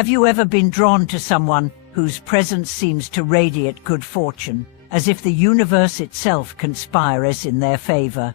Have you ever been drawn to someone whose presence seems to radiate good fortune, as if the universe itself conspires in their favor?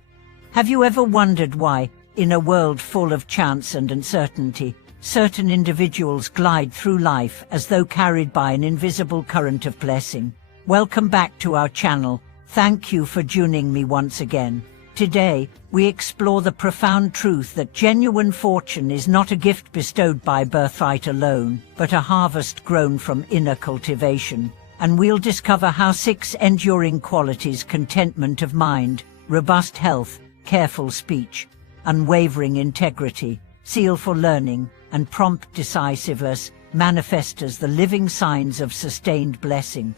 Have you ever wondered why, in a world full of chance and uncertainty, certain individuals glide through life as though carried by an invisible current of blessing? Welcome back to our channel. Thank you for joining me once again. Today, we explore the profound truth that genuine fortune is not a gift bestowed by birthright alone, but a harvest grown from inner cultivation. And we'll discover how 6 enduring qualities: contentment of mind, robust health, careful speech, unwavering integrity, zeal for learning, and prompt decisiveness manifest as the living signs of sustained blessing.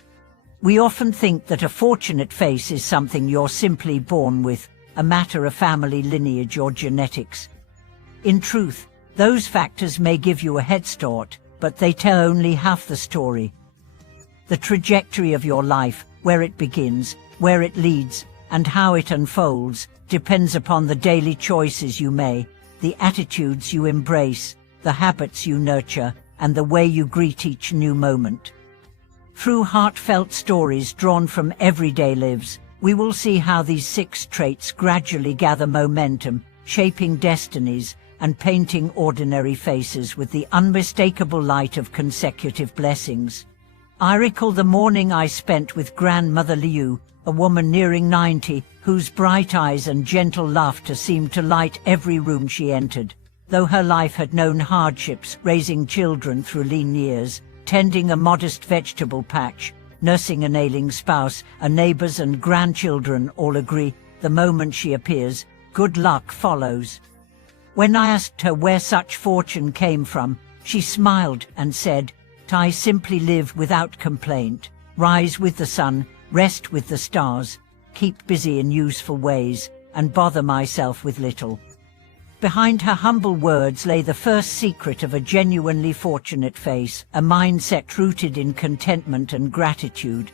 We often think that a fortunate face is something you're simply born with, a matter of family lineage or genetics. In truth, those factors may give you a head start, but they tell only half the story. The trajectory of your life, where it begins, where it leads, and how it unfolds, depends upon the daily choices you make, the attitudes you embrace, the habits you nurture, and the way you greet each new moment. Through heartfelt stories drawn from everyday lives, we will see how these 6 traits gradually gather momentum, shaping destinies and painting ordinary faces with the unmistakable light of consecutive blessings. I recall the morning I spent with Grandmother Liu, a woman nearing 90, whose bright eyes and gentle laughter seemed to light every room she entered. Though her life had known hardships, raising children through lean years, tending a modest vegetable patch, nursing an ailing spouse, her neighbors and grandchildren all agree, the moment she appears, good luck follows. When I asked her where such fortune came from, she smiled and said, "I simply live without complaint, rise with the sun, rest with the stars, keep busy in useful ways, and bother myself with little." Behind her humble words lay the first secret of a genuinely fortunate face, a mindset rooted in contentment and gratitude.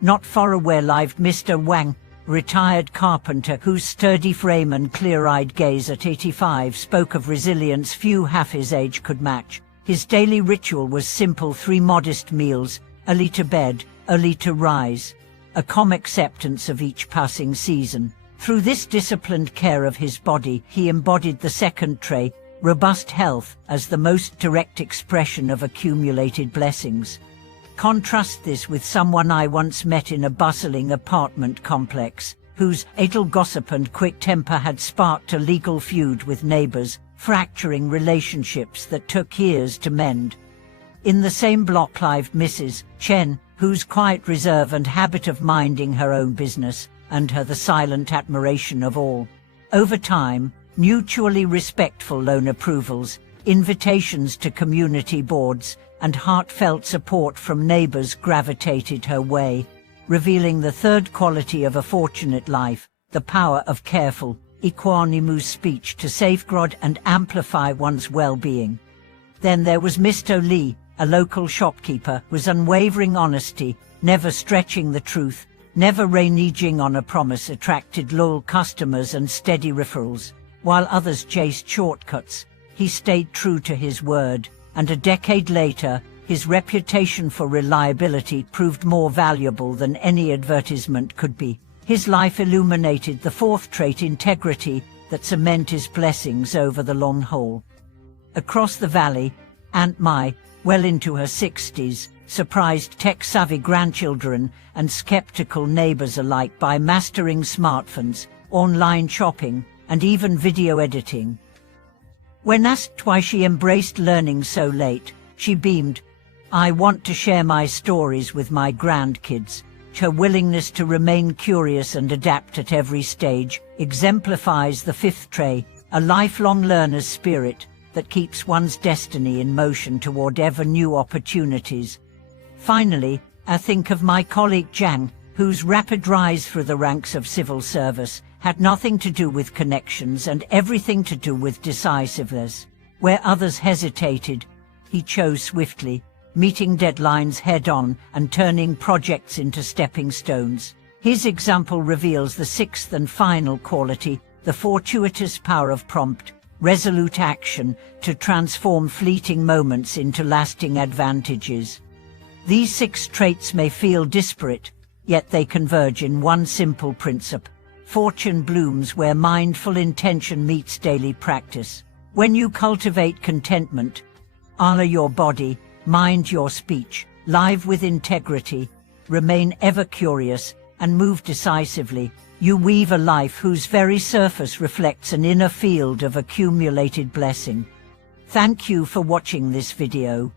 Not far away lived Mr. Wang, retired carpenter whose sturdy frame and clear-eyed gaze at 85 spoke of resilience few half his age could match. His daily ritual was simple: 3 modest meals, early to bed, early to rise, a calm acceptance of each passing season. Through this disciplined care of his body, he embodied the second trait, robust health, as the most direct expression of accumulated blessings. Contrast this with someone I once met in a bustling apartment complex, whose idle gossip and quick temper had sparked a legal feud with neighbors, fracturing relationships that took years to mend. In the same block lived Mrs. Chen, whose quiet reserve and habit of minding her own business earned her the silent admiration of all. Over time, mutually respectful loan approvals, invitations to community boards, and heartfelt support from neighbors gravitated her way, revealing the third quality of a fortunate life: the power of careful, equanimous speech to safeguard and amplify one's well-being. Then there was Mr. Li, a local shopkeeper whose unwavering honesty, never stretching the truth, never reneging on a promise, attracted loyal customers and steady referrals. While others chased shortcuts, he stayed true to his word, and a decade later, his reputation for reliability proved more valuable than any advertisement could be. His life illuminated the 4th trait, integrity, that cement his blessings over the long haul. Across the valley, Aunt Mai, well into her 60s, surprised tech-savvy grandchildren and skeptical neighbors alike by mastering smartphones, online shopping, and even video editing. When asked why she embraced learning so late, she beamed, "I want to share my stories with my grandkids." Her willingness to remain curious and adapt at every stage exemplifies the 5th trait, a lifelong learner's spirit that keeps one's destiny in motion toward ever new opportunities. Finally, I think of my colleague Zhang, whose rapid rise through the ranks of civil service had nothing to do with connections and everything to do with decisiveness. Where others hesitated, he chose swiftly, meeting deadlines head-on and turning projects into stepping stones. His example reveals the 6th and final quality, the fortuitous power of prompt, resolute action to transform fleeting moments into lasting advantages. These 6 traits may feel disparate, yet they converge in one simple principle. Fortune blooms where mindful intention meets daily practice. When you cultivate contentment, honor your body, mind your speech, live with integrity, remain ever curious, and move decisively, you weave a life whose very surface reflects an inner field of accumulated blessing. Thank you for watching this video.